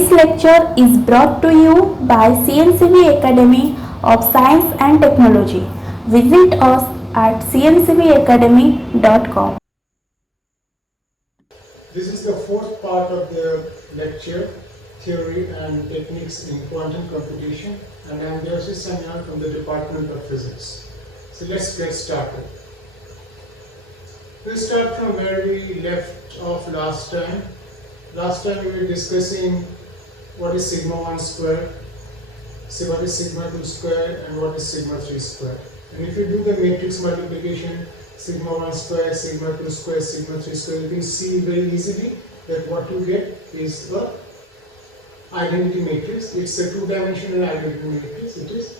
This lecture is brought to you by CNCB Academy of Science and Technology. Visit us at cncbacademy.com. This is the fourth part of the lecture, Theory and Techniques in Quantum Computation, and I am Devasis Sanyal from the Department of Physics. So let's get started. We'll start from where we left off last time. Last time we were discussing what is sigma 1 square, so what is sigma 2 square, and what is sigma 3 square. And if you do the matrix multiplication, sigma 1 square, sigma 2 square, sigma 3 square, you can see very easily that what you get is a identity matrix. It's a two-dimensional identity matrix. It is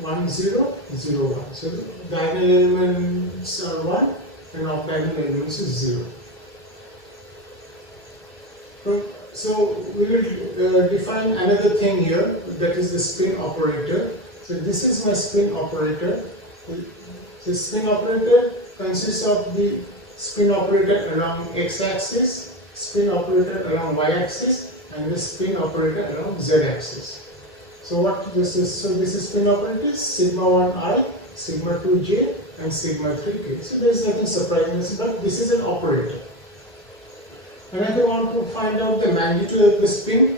1 0 0 1. So the diagonal elements are 1 and off-diagonal elements is 0. So we will define another thing here, that is the spin operator. So this is my spin operator. The spin operator consists of the spin operator along x-axis, spin operator along y-axis, and the spin operator along z-axis. So what this is? So this is spin operator sigma 1i, sigma 2j, and sigma 3k. So there is nothing surprising, but this is an operator. And if you want to find out the magnitude of the spin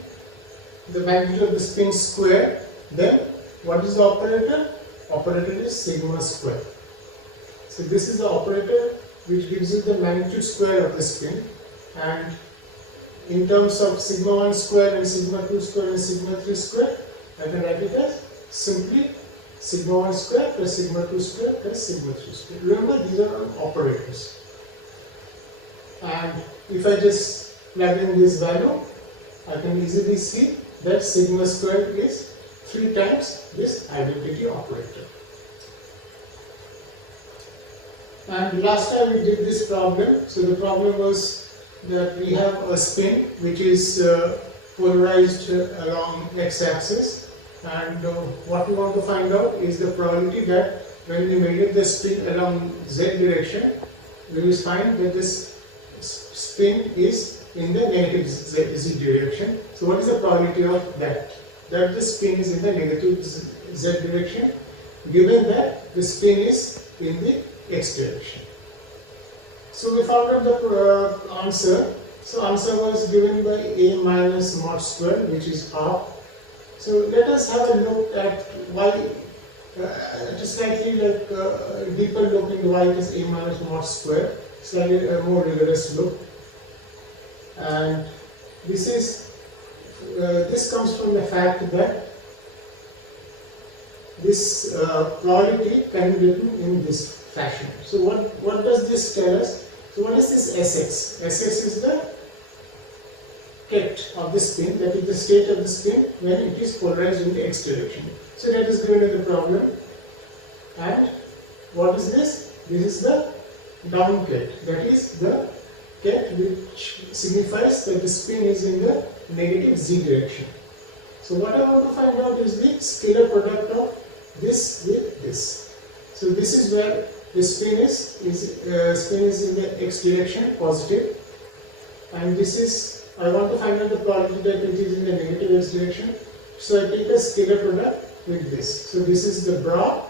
square, then what is the operator? Operator is sigma square. So this is the operator which gives you the magnitude square of the spin, and in terms of sigma 1 square and sigma 2 square and sigma 3 square, I can write it as simply sigma 1 square plus sigma 2 square plus sigma 3 square. Remember, these are all operators. And if I just plug in this value, I can easily see that sigma square is 3 times this identity operator. And last time we did this problem. So the problem was that we have a spin which is polarized along x-axis, and what we want to find out is the probability that when we measure the spin along z direction, we will find that this spin is in the negative z direction. So what is the probability of that? That the spin is in the negative z direction, given that the spin is in the x direction. So we found out the answer. So answer was given by a minus mod square, which is half. So let us have a look at why, just slightly like deeper look into why it is a minus mod square, slightly more rigorous look. And this is this comes from the fact that this probability can be written in this fashion. So what does this tell us? So what is this Sx? Sx is the ket of the spin, that is the state of the spin when it is polarized in the x direction. So that is given in the problem. And what is this? This is the down ket, that is the ket which signifies that the spin is in the negative z direction. So what I want to find out is the scalar product of this with this. So this is where the spin is in the x direction, positive, and this is, I want to find out the probability that it is in the negative x direction. So I take a scalar product with this. So this is the bra,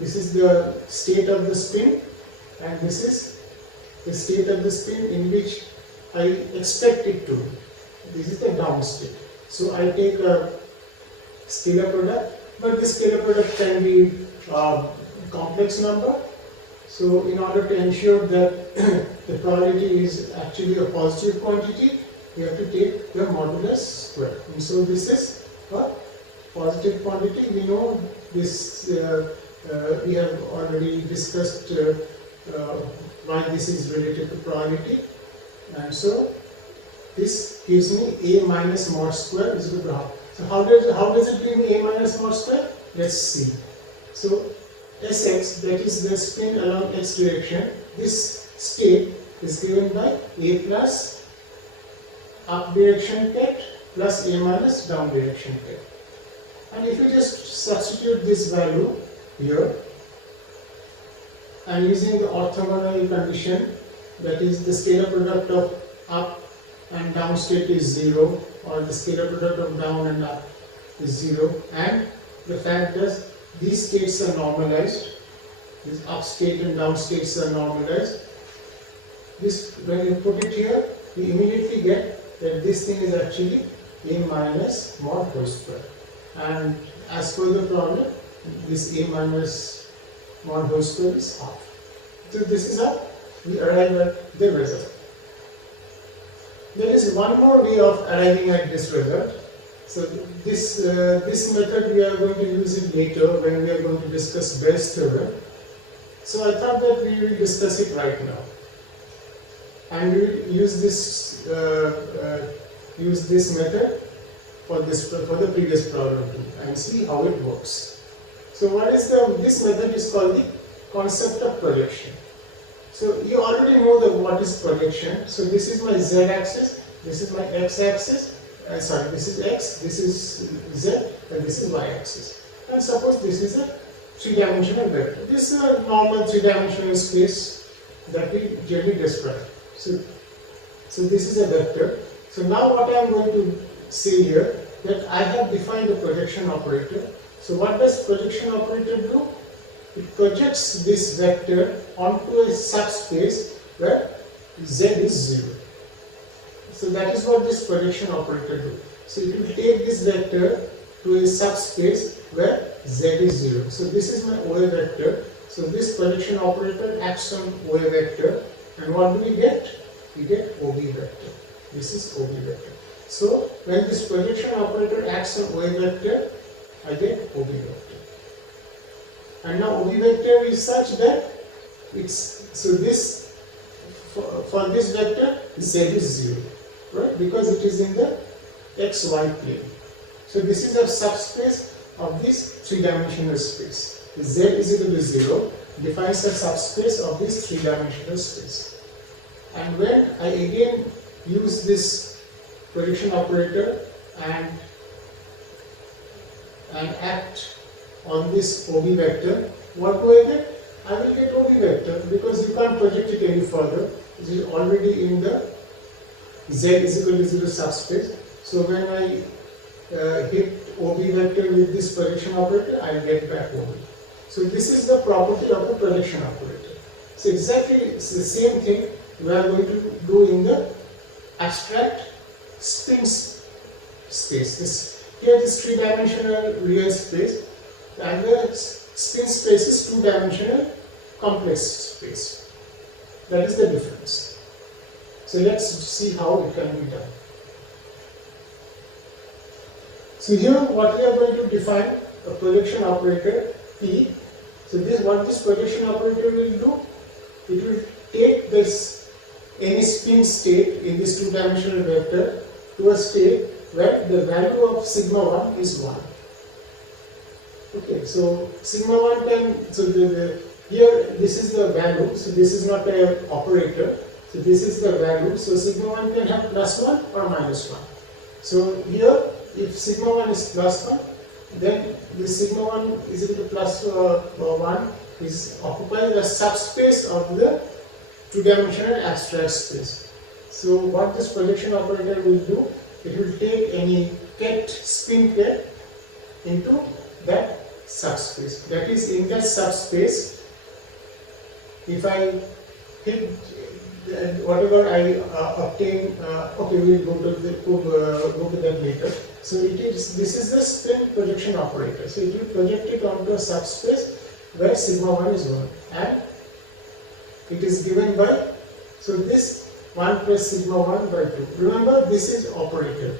this is the state of the spin, and this is the state of the spin in which I expect it to be. This is the down state. So I take a scalar product, but this scalar product can be complex number. So in order to ensure that the probability is actually a positive quantity, we have to take the modulus square. And so this is a positive quantity. We know this, we have already discussed why this is related to probability, and so this gives me a minus mod square is equal to half. So how does it give me a minus mod square? Let's see. So Sx, that is the spin along x direction, this state is given by a plus up direction ket plus a minus down direction ket. And if you just substitute this value here, and using the orthogonal condition, that is the scalar product of up and down state is 0, or the scalar product of down and up is 0, and the fact that these states are normalized, these up state and down states are normalized. This, when you put it here, you immediately get that this thing is actually a minus mod whole square, and as per the problem, this a minus mod whole square is half. So this is how we arrive at the result. There is one more way of arriving at this result. So this method we are going to use it later when we are going to discuss Bayes' theorem. So I thought that we will discuss it right now, and we will use this method for the previous problem too, and see how it works. So what is this method is called the concept of projection. So you already know what is projection. So this is my z-axis, this is my x-axis. This is x, this is z, and this is y-axis. And suppose this is a three-dimensional vector. This is a normal three-dimensional space that we generally describe. So this is a vector. So now what I am going to say here, that I have defined the projection operator. So what does projection operator do? It projects this vector onto a subspace where z is 0. So that is what this projection operator do. So it will take this vector to a subspace where z is 0. So this is my OA vector. So this projection operator acts on OA vector, and what do we get? We get OB vector. This is OB vector. So when this projection operator acts on OA vector, I get OB vector. And now OB vector is such that for this vector z is 0, right? Because it is in the xy plane. So this is a subspace of this three-dimensional space. Z is equal to 0 defines a subspace of this three-dimensional space. And when I again use this projection operator and act on this OB vector, what do I get? I will get OB vector, because you can't project it any further. It is already in the z is equal to 0 subspace. So when I hit OB vector with this projection operator, I will get back OB. So this is the property of the projection operator. So exactly it's the same thing we are going to do in the abstract spin space. Here this three-dimensional real space, and the spin space is two-dimensional complex space. That is the difference. So let's see how it can be done. So here what we are going to define a projection operator P. So what this projection operator will do, it will take any spin state in this two-dimensional vector to a state where the value of sigma 1 is 1. Okay, so sigma 1 can, here this is the value, so this is not an operator, so this is the value, so sigma 1 can have plus 1 or minus 1. So here, if sigma 1 is plus 1, then this sigma 1 is equal to plus 1 is occupying the subspace of the two-dimensional abstract space. So what this projection operator will do, it will take any spin ket into that subspace. That is, in that subspace, if I hit whatever I obtain, okay, we will go to that later. So this is the spin projection operator. So it will project it onto a subspace where sigma 1 is 1, and it is given by, so this 1 plus sigma 1 by 2. Remember, this is operator.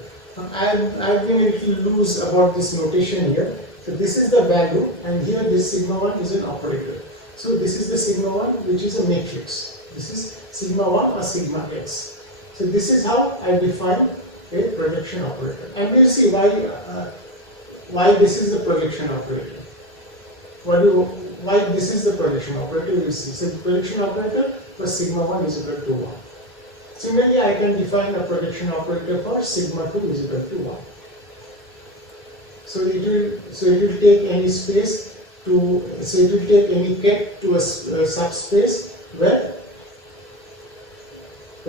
I've been a little loose about this notation here. So this is the value, and here this sigma 1 is an operator. So this is the sigma 1, which is a matrix. This is sigma 1 or sigma x. So this is how I define a projection operator. And we'll see why this is the projection operator. Why this is the projection operator, we will see. So the projection operator for sigma 1 is equal to 1. Similarly, I can define a projection operator for sigma 2 is equal to 1. So it will take any space it will take any ket to a subspace where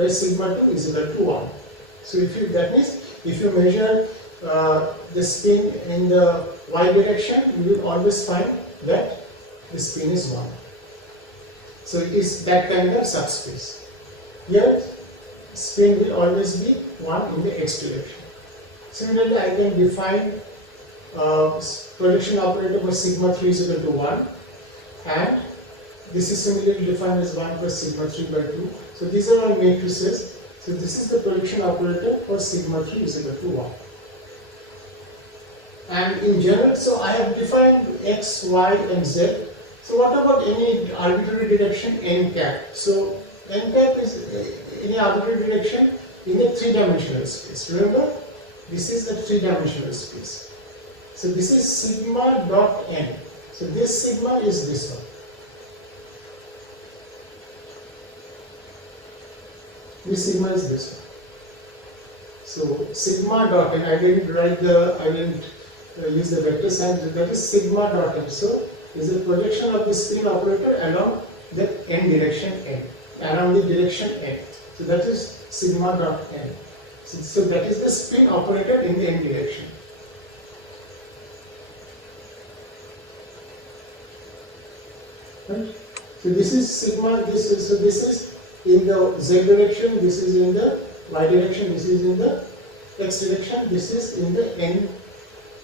sigma 2 is equal to 1. So that means if you measure the spin in the y direction, you will always find that the spin is 1. So it is that kind of subspace. Here spin will always be 1 in the x direction. Similarly, I can define projection operator for sigma 3 is equal to 1, and this is similarly defined as 1 plus sigma 3 by 2. So these are all matrices. So this is the projection operator for sigma 3 is equal to 1. And in general, so I have defined x, y and z. So what about any arbitrary direction n cap? So n cap is any arbitrary direction in a 3-dimensional space. Remember, this is a 3-dimensional space. So this is sigma dot n. So this sigma is this one. This sigma is this one. So sigma dot n. I didn't use the vector sign. That is sigma dot n. So is a projection of the spin operator along the n direction n, around the direction n. So that is sigma dot n. So that is the spin operator in the n direction. Right? So this is sigma. This is in the z direction. This is in the y direction. This is in the x direction. This is in the n.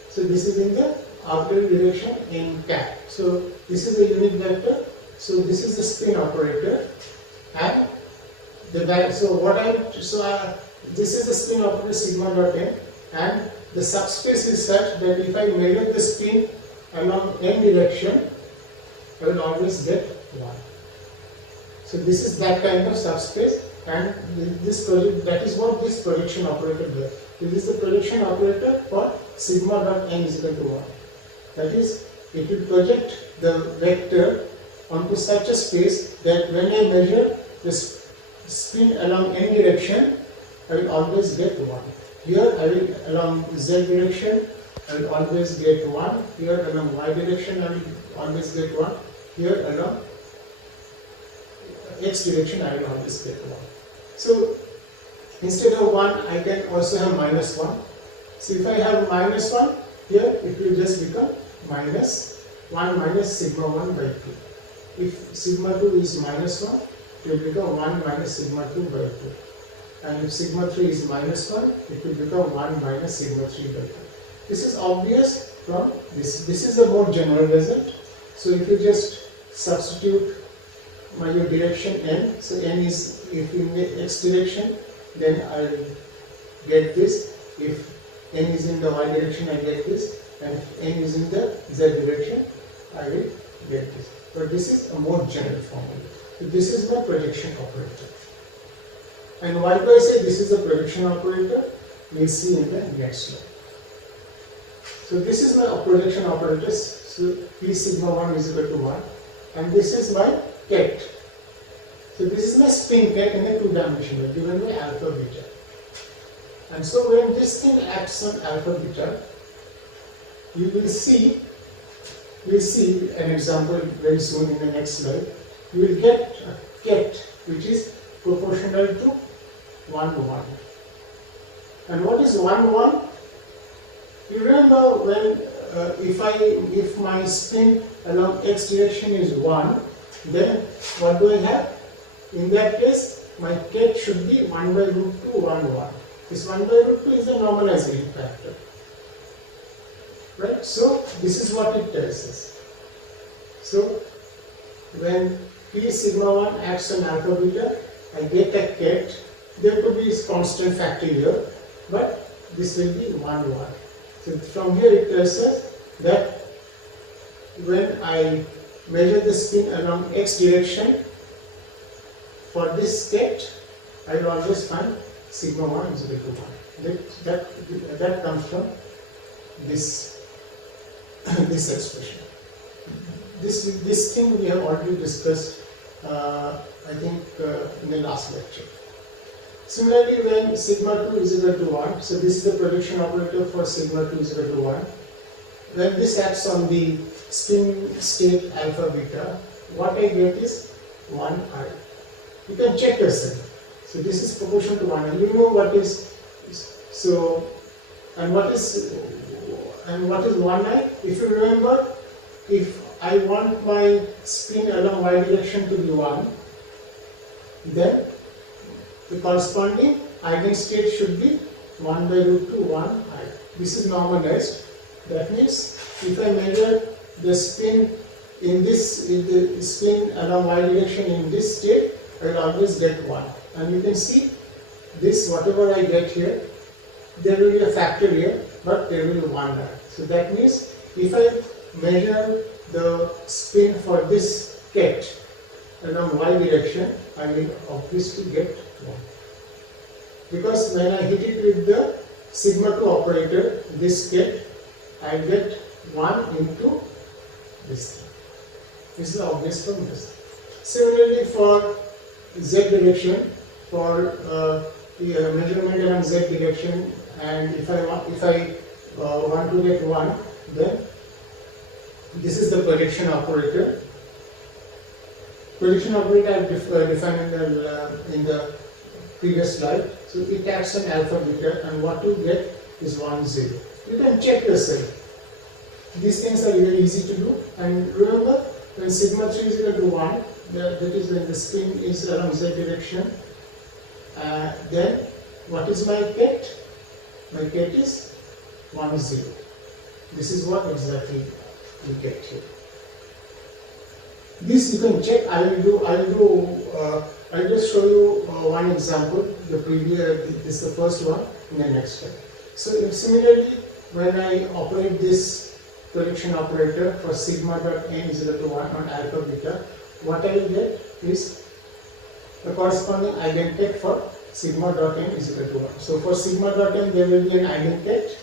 So this is in the arbitrary direction n cap. So this is the unit vector. So this is the spin operator, and this is the spin operator sigma dot n, and the subspace is such that if I measure the spin along n direction, I will always get 1. So this is that kind of subspace, and that is what this projection operator does. This is the projection operator for sigma dot n is equal to 1. That is, it will project the vector onto such a space that when I measure this spin along n direction, I will always get 1. Here I will along z direction, I will always get 1. Here along y direction, I will always get 1. Here along x direction, I will always get 1. So instead of 1, I can also have minus 1. So if I have minus 1, here it will just become minus 1 minus sigma 1 by 2. If sigma 2 is minus 1, it will become 1 minus sigma 2 by 2. And if sigma 3 is minus 1, it will become 1 minus sigma 3 by 2. This is obvious from this. This is a more general result. So if you just substitute your direction n, so n is if in the x direction, then I will get this. If n is in the y direction, I get this. And if n is in the z direction, I will get this. But this is a more general formula. So this is my projection operator. And why do I say this is a projection operator? We'll see in the next slide. So this is my projection operator. So P sigma 1 is equal to 1. And this is my ket. So this is my spin ket in a 2-dimensional given by alpha beta. And so when this thing acts on alpha beta, you will see, we'll see an example very soon in the next slide. You will get a ket which is proportional to 1 1. And what is 1 1? You remember when if my spin along x direction is 1, then what do I have? In that case, my ket should be 1 by root 2 1 1. This 1 by root 2 is a normalizing factor. Right? So this is what it tells us. So when P sigma 1 acts on alpha beta, I get a ket. There could be a constant factor here, but this will be 1 1. So from here it tells us that when I measure the spin along x direction, for this ket, I will always find sigma 1 is equal to 1. That comes from this expression. This thing we have already discussed, I think, in the last lecture. Similarly, when sigma 2 is equal to 1, so this is the projection operator for sigma 2 is equal to 1. When this acts on the spin state alpha beta, what I get is 1i. You can check yourself. So this is proportional to 1, and you know what is So, and what is 1i? If you remember, if I want my spin along y direction to be 1, then the corresponding eigenstate should be 1 by root 2 1i. This is normalized. That means if I measure the spin in the spin along y direction in this state, I will always get 1. And you can see this, whatever I get here, there will be a factor here, but there will be 1 there. So that means if I measure the spin for this ket along y direction, I will obviously get 1. Because when I hit it with the sigma 2 operator, this ket, I get 1 into this thing. This is obvious from this. Similarly for z direction, for the measurement along z direction, and if I want to get 1, then this is the projection operator. Projection operator I have defined in the previous slide. So it acts on alpha beta, and what you get is 1 0. You can check yourself. These things are very easy to do. And remember, when sigma 3 is equal to 1, that is when the spin is along z direction, then what is my ket? My ket is 1 0. This is what exactly we get here. This you can check. I'll just show you one example. This is the first one in the next step. So similarly, when I operate this projection operator for sigma dot n is equal to 1 on alpha beta, what I will get is the corresponding eigenket for sigma dot n is equal to 1. So for sigma dot n there will be an eigenket.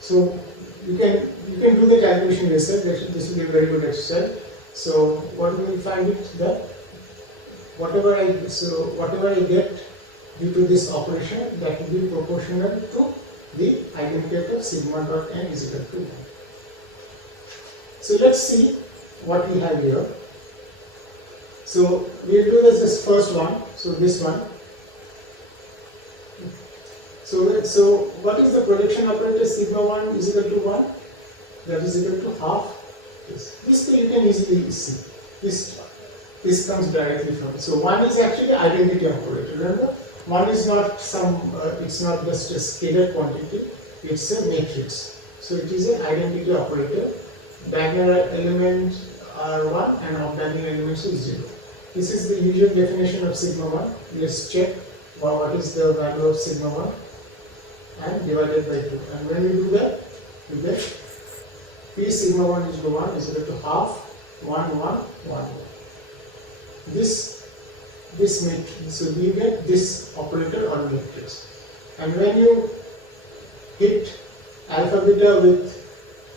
So you can do the calculation yourself. This will be a very good exercise. So what we will find it that whatever I get due to this operation, that will be proportional to the eigenket of sigma dot n is equal to 1. So let's see what we have here. So we will do this first one. So this one. So what is the projection operator sigma 1 is equal to 1? That is equal to half this. This thing you can easily see. This comes directly from. So 1 is actually identity operator. Remember, 1 is not it's not just a scalar quantity. It's a matrix. So it is an identity operator. Diagonal elements are 1 and off-diagonal elements is 0. This is the usual definition of sigma 1. Let's check what is the value of sigma 1 and divided by 2. And when we do that, we get P sigma 1 is equal to 1 is equal to half 1 1 1 1. This matrix, so we get this operator on matrix. And when you hit alpha beta with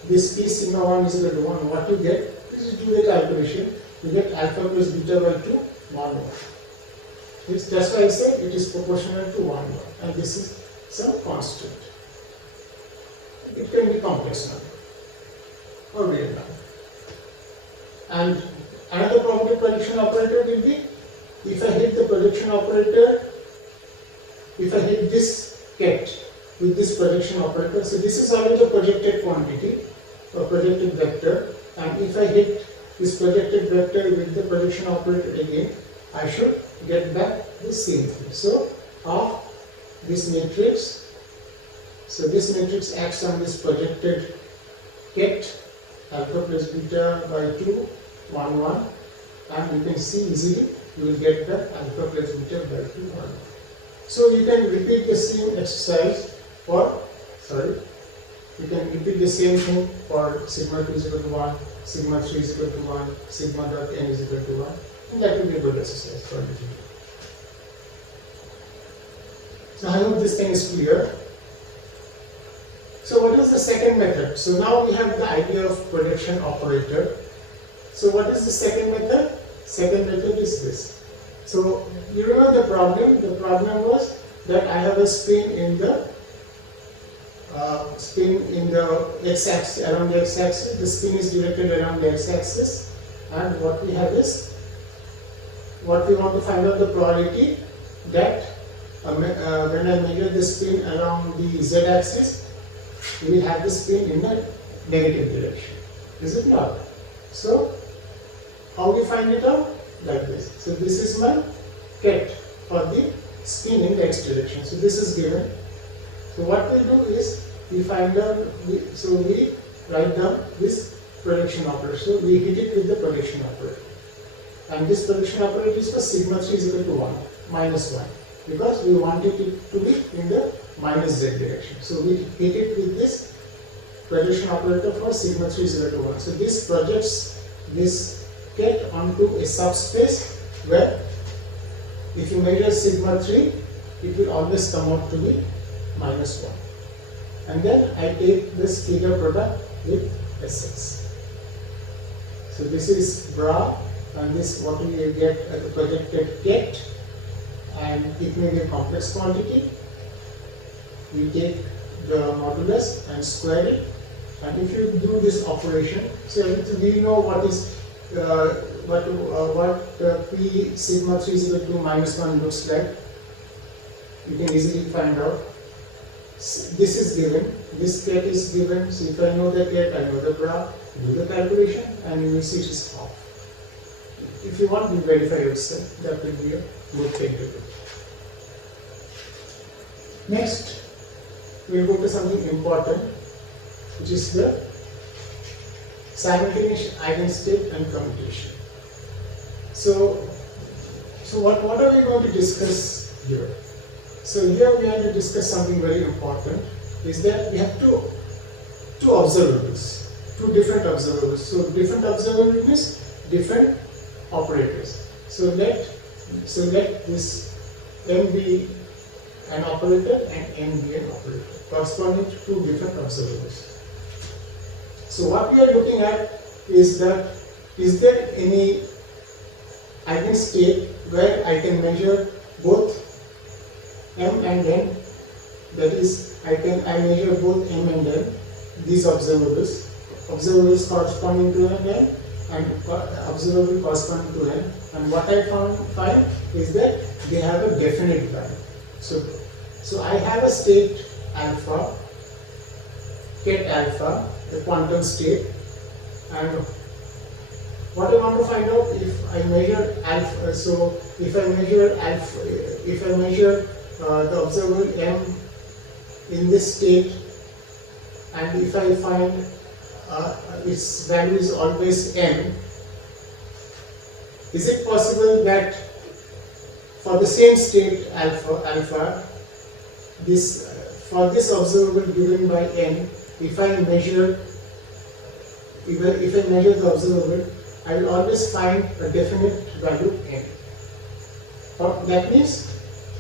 this P sigma 1 is equal to 1, what you get, is do the calculation, you get alpha plus beta by 2, 1 1. That's why I said it is proportional to 1 1, and this is some constant. It can be complex number or real number. And another property projection operator will be, if I hit the projection operator, if I hit this ket with this projection operator, so this is already the projected quantity or projected vector, and if I hit this projected vector with the projection operator again, I should get back the same thing. So of this matrix, so this matrix acts on this projected ket alpha plus beta by 2 1 1, and you can see easily you will get the alpha plus beta by 2 1 1. So you can repeat the same exercise for you can repeat the same thing for sigma 2 is equal to 1, sigma 3 is equal to 1, sigma dot n is equal to 1, and that will be a good exercise for you. So I hope this thing is clear. So what is the second method? So now we have the idea of projection operator. So what is the second method? Second method is this. So you remember the problem? The problem was that I have a spin in the x-axis, around the x-axis. The spin is directed around the x-axis, and what we have is, what we want to find out the probability that when I measure the spin around the z-axis, we will have the spin in the negative direction. Is it not? So, how we find it out? Like this. So, this is my ket for the spin in the x direction. So, this is given. So, what we do is we find out, we write down this projection operator. So, we hit it with the projection operator. And this projection operator is for sigma 3 is equal to 1, minus 1. Because we wanted it to be in the minus z direction. So, we hit it with this projection operator for sigma 3 is equal to 1. So, this projects this ket onto a subspace where if you measure sigma 3, it will always come out to be minus 1. And then I take the scalar product with Sx. So, this is bra and this what we get as a projected ket, and it may be a complex quantity. We take the modulus and square it, and if you do this operation, so we know what is P sigma 3 is equal to minus 1 looks like. You can easily find out. This is given, this ket is given, so if I know the ket, I know the bra, do the calculation, and you will see it is off. If you want to verify yourself, that will be a good thing to do. Next, we will go to something important, which is the simultaneous eigenstate and commutation. So what are we going to discuss here? So here we have to discuss something very important, is that we have two observables, two different observables. So different observable means different operators. So let this M be an operator and N be an operator, corresponding to two different observables. So what we are looking at is that, is there any eigenstate where I can measure both M and N? That is, I measure both M and N, these observables corresponding to an N and observable corresponding to N. And what I find is that they have a definite value. So I have a state alpha, ket alpha, a quantum state, and what I want to find out, if I measure alpha, so if I measure the observable M in this state, and if I find its value is always M, is it possible that for the same state alpha, for this observable given by N, if I measure the observable, I will always find a definite value N. That means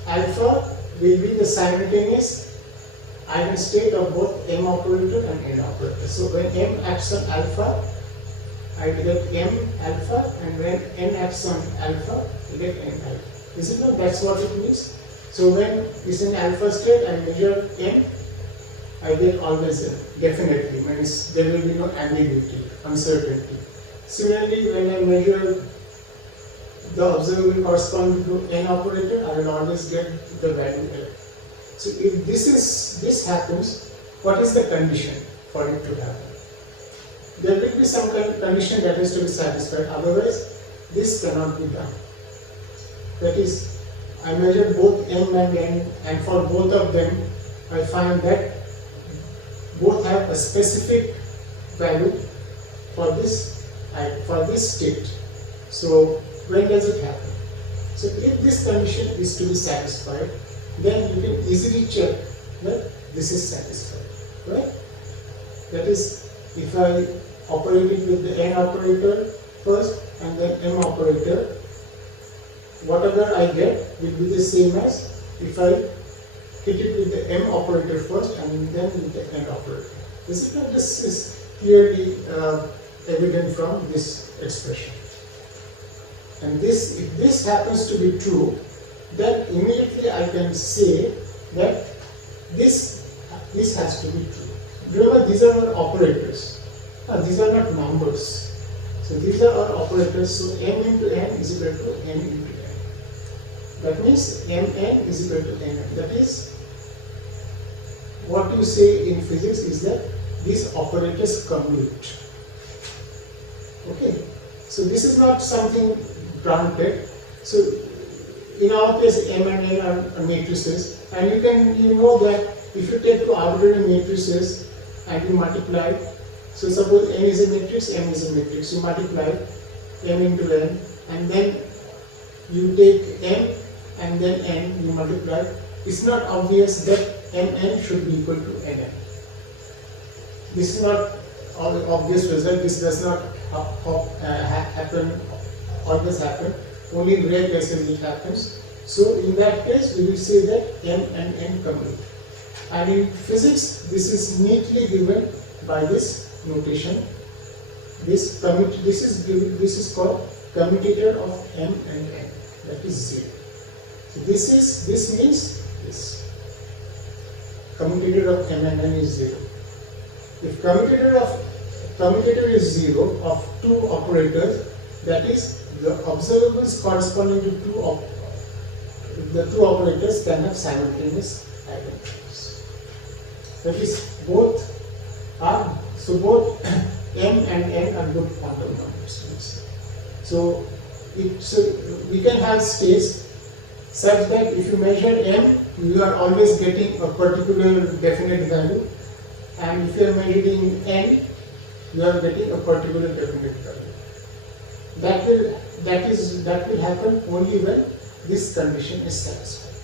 alpha will be the simultaneous eigenstate of both M operator and N operator. So when M acts on alpha, I get M alpha, and when N acts on alpha, I get N alpha. Is it not? That's what it means. So when it's in alpha state, I measure M, I get always M, definitely, means there will be no ambiguity, uncertainty. Similarly, when I measure the observable corresponding to N operator, I will always get the value L. So if this happens, what is the condition for it to happen? There will be some condition that has to be satisfied, otherwise this cannot be done. That is, I measure both M and N, and for both of them I find that both have a specific value for this state. So when does it happen? So if this condition is to be satisfied, then you can easily check that this is satisfied, right? That is, if I operate it with the N operator first and then M operator, whatever I get will be the same as if I hit it with the M operator first and then with the N operator. This is clearly evident from this expression. And this, if this happens to be true, then immediately I can say that this has to be true. Remember, these are our operators. These are not numbers. So these are our operators. So M into N is equal to N into N. That means Mn is equal to Nm. That is what you say in physics is that these operators commute. Okay, so this is not something granted. So in our case, M and N are matrices, and you know that if you take two arbitrary matrices and you multiply, so suppose M is a matrix, M is a matrix, you multiply M into N, and then you take M and then N, you multiply. It's not obvious that Mn should be equal to Nm. This is not obvious result. This does not always happen. Only in rare cases it happens. So in that case, we will say that M and N commute. And in physics, this is neatly given by this notation. This is called commutator of M and N. That is 0. So this means this. Commutator of M and N is 0. If commutator is 0 of two operators, that is the observables corresponding to the two operators can have simultaneous identities. That is both M and N are good quantum numbers. So we can have states such that if you measure M, you are always getting a particular definite value, and if you are measuring N, you are getting a particular definite value. That will happen only when this condition is satisfied.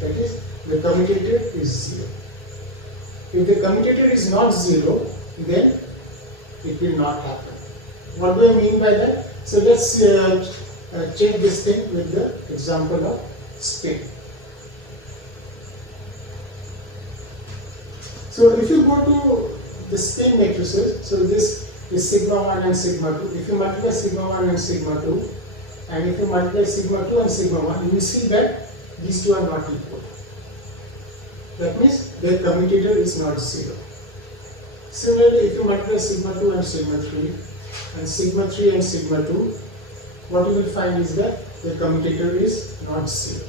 That is, the commutator is 0. If the commutator is not 0, then it will not happen. What do I mean by that? So let's check this thing with the example of spin. So if you go to the spin matrices, so this is sigma 1 and sigma 2. If you multiply sigma 1 and sigma 2, and if you multiply sigma 2 and sigma 1, you will see that these two are not equal. That means their commutator is not 0. Similarly, if you multiply sigma 2 and sigma 3, and sigma 3 and sigma 2, what you will find is that the commutator is not 0.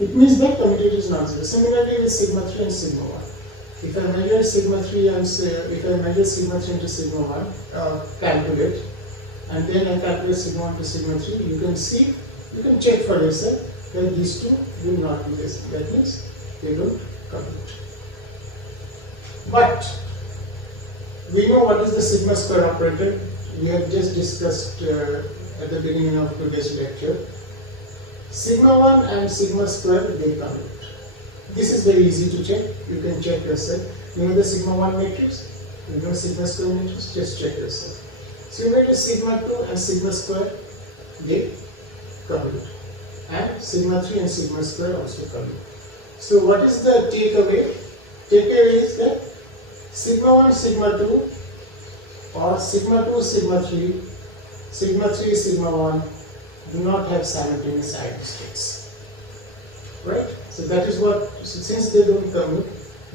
It means that commutator is not 0. Similarly with sigma 3 and sigma 1. If I measure sigma 3 and into sigma 1, calculate, and then I calculate sigma 1 to sigma 3, you can check for yourself that these two will not be the same. That means they don't commute. But we know what is the sigma square operator. We have just discussed at the beginning of today's lecture. Sigma 1 and sigma square, they commute. This is very easy to check. You can check yourself. You know the sigma 1 matrix? You know sigma square matrix? Just check yourself. Similarly, sigma 2 and sigma square, they commute. And sigma 3 and sigma square also commute. So what is the takeaway? Takeaway is that sigma 1, sigma 2, or sigma 2, sigma 3, sigma 3, sigma 1 do not have simultaneous eigenstates. Right? So that is what, since they don't commute,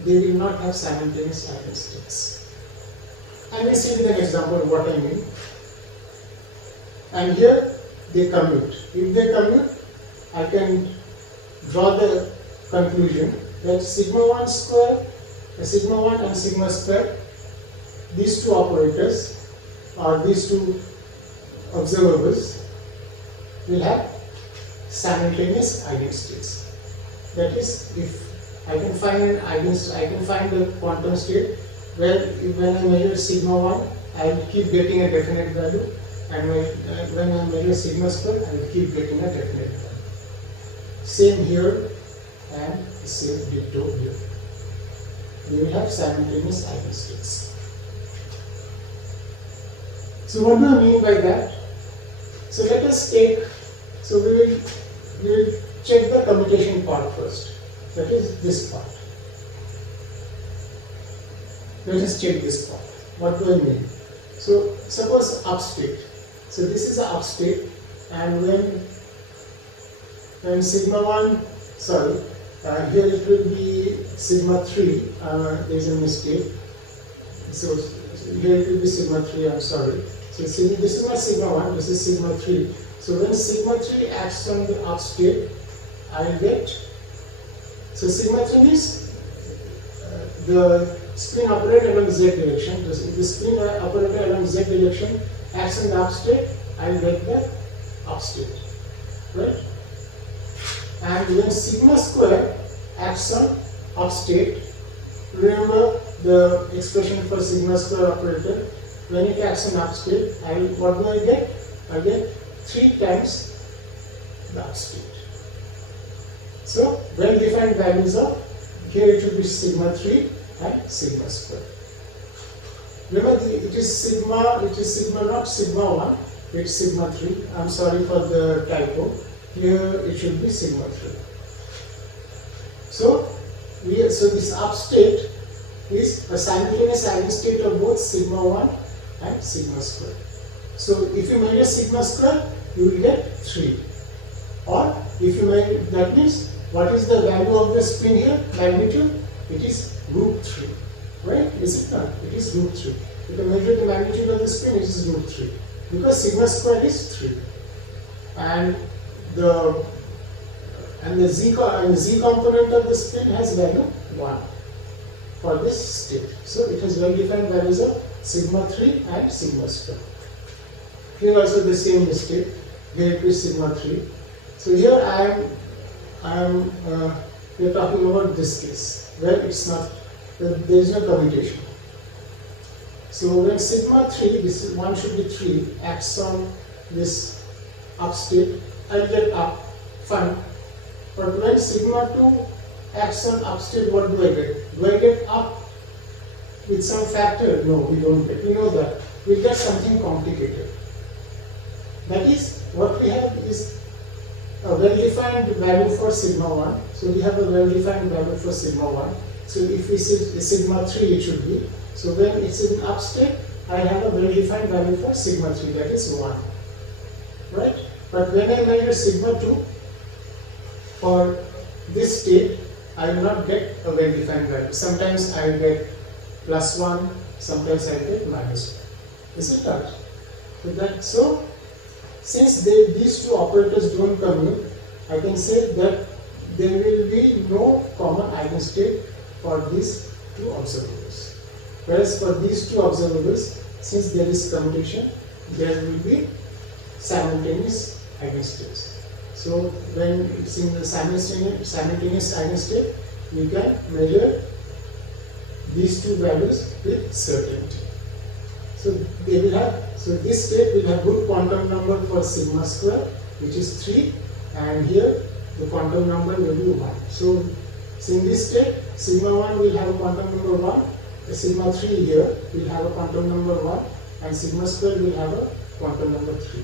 they will not have simultaneous eigenstates. And we see with an example what I mean. And here they commute. If they commute, I can draw the conclusion that sigma 1 square, sigma 1 and sigma square, these two operators or these two observables will have simultaneous eigenstates. That is, if I can find the quantum state where when I measure sigma 1, I will keep getting a definite value, and when I measure sigma square, I will keep getting a definite value. Same here and same ditto here. We will have simultaneous eigenstates. So what do I mean by that? So let us take, so we will check the commutation part first. That is this part. Let us check this part. What do I mean? So suppose upstate. So this is the upstate, and when sigma 1, here it will be sigma 3, there is a mistake. So here it will be sigma 3, I'm sorry. So this is not sigma 1, this is sigma 3. So when sigma 3 acts on the up state, I will get, so sigma 3 is the spin operator along z direction. The spin operator along z direction acts on the up state, I will get the up state, right? And when sigma square acts on up state, remember the expression for sigma square operator. When it acts on up state, what do I get? I get 3 times the up state. So well defined values of, here it will be sigma 3 and sigma square. Remember it is sigma not sigma 1, it's sigma 3. I'm sorry for the typo. Here it should be sigma 3. So this up state is a simultaneous eigenstate of both sigma 1 and sigma square. So if you measure sigma square, you will get 3. Or if you measure, that means what is the value of the spin here? Magnitude? It is root 3. Right? Is it not? It is root 3. If you measure the magnitude of the spin, it is root 3. Because sigma square is 3. And the z component of the spin has value 1 for this state. So it has well defined values of sigma 3 and sigma square. Here also the same mistake. Here it is sigma 3. So here we are talking about this case where it's not, there is no commutation. So when sigma 3, this is 1 should be 3, acts on this up state, I will get up, fine. But when sigma 2 acts on up state, what do I get? Do I get up with some factor? No, we don't get. We know that. We get something complicated. That is, what we have is a well-defined value for sigma 1. So we have a well-defined value for sigma 1. So if we say sigma 3, it should be. So when it's in up state, I have a well-defined value for sigma 3, that is 1. Right? But when I measure sigma 2, for this state, I will not get a well-defined value. Sometimes I will get plus 1, sometimes I will get minus 1. Is it not? So since these two operators don't commute, I can say that there will be no common eigenstate for these two observables. Whereas for these two observables, since there is commutation, there will be simultaneous eigenstates. So when it's in the simultaneous eigenstate, we can measure these two values with certainty. So this state will have good quantum number for sigma square, which is 3, and here the quantum number will be 1. So in this state, sigma 1 will have a quantum number 1, sigma 3 here will have a quantum number 1, and sigma square will have a quantum number 3.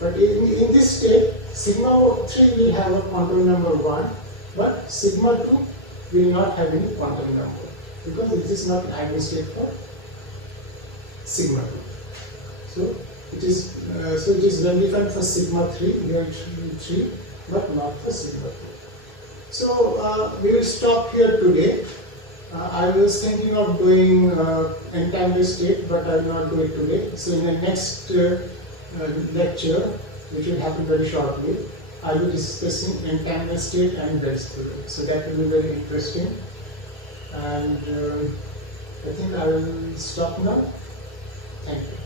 But in this state, sigma 3 will have a quantum number 1, but sigma 2 will not have any quantum number, because it is not an eigenstate for sigma 2. So it is well defined for sigma 3, here it should be 3, but not for sigma 2. So we will stop here today. I was thinking of doing entangled state, but I will not do it today. So in the next lecture, which will happen very shortly, I will be discussing entangled state and Bell's theorem. So that will be very interesting. And I think I will stop now. Thank you.